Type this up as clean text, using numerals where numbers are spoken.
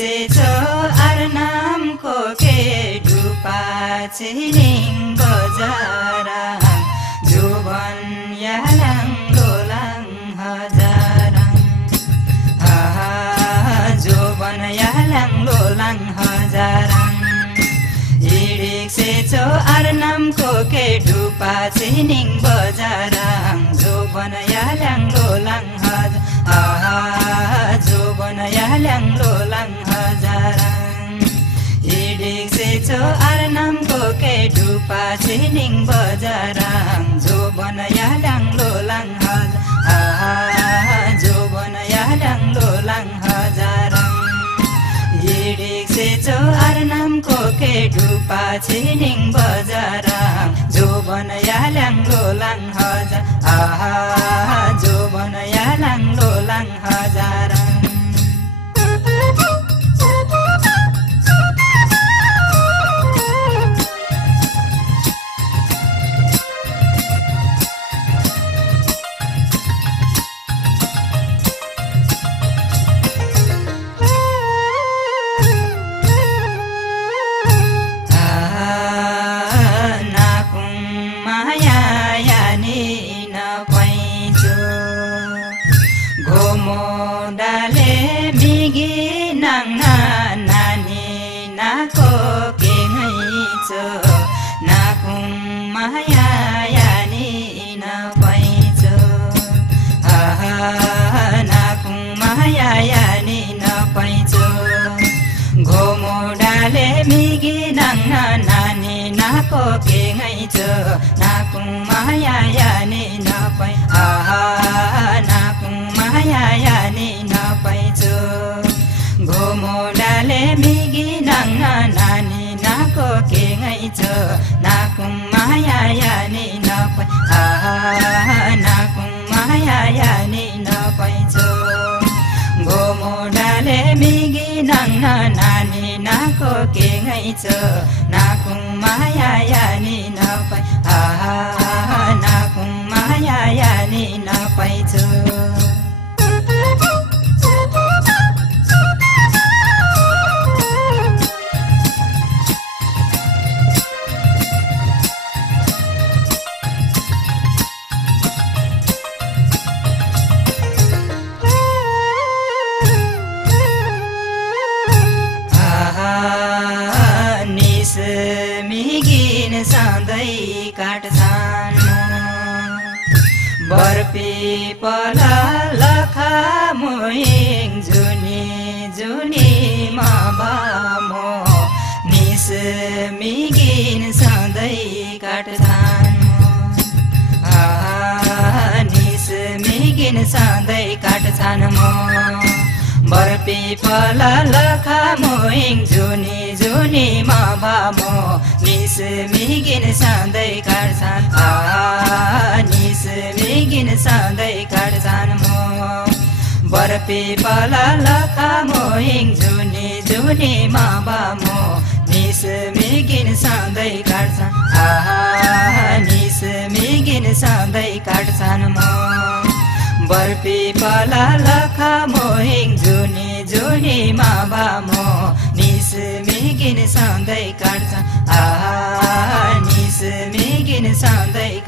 छो आरनाम को के डुपा छिनिङ बजारा जोबन यालाङ लोलाङ हजाराङ जोबन यालाङ लोलाङ हजाराङ छो आरनाम को के डुपा छिनिङ बजाराङ जोबन यालाङ लोलाङ जोबन यालाङ लोलाङ हजाराङ छो आरनाम को के डुपा छिनिङ बजाराङ जोबन यालाङ लोलाङ जोबन यालाङ लोलाङ हजाराङ छो आरनाम को के डुपा छिनिङ बजाराङ जोबन यालाङ लोलाङ जोबन यालाङ लोलाङ हजाराङ मोडाले मिगी नाङ्ना नानी नाको केङैचो नाकुङ माया यानी नपाइचो नाकुङ माया यानी नपाइचो घोमोडाले मिगी नाङ्ना नानी नाको केङैचो नाकुङ माया यानी नपाइ नाकुङ माया यानी नपाइचो घोमोडाले मिगी नाङ्ना नानी नाको केङैचो नाकुङ माया यानी नपाइ नाकुङ माया यानी नपाइचो घोमोडाले मिगी नाङ्ना नानी नाको केङैचो नाकुङ माया यानी नपाइ नाकुङ माया यानी नपाइचो मिगिन सधैँ काट्छन् बर्पी पला लखा मोइङ जुनी जुनी माबामो निस मिगिन सधैँ काट्छन् निस मिगिन सधैँ काट्छन् म बर्पी पला लखा मोइङ जुनी जुनी माबामो निस मिगिन सधैँ काट्छन् निस मिगिन सधैँ काट्छन् म बर्पी पला लखा मोइङ जुनी जुनी माबामो निस मिगिन सधैँ काट्छन् निस मिगिन सधैँ काट्छन् म बर्पी पला लखा मोइङ जुनी जुनी माबामो निस मिगिन सधैँ काट्छन् निस मिगिन सधैँ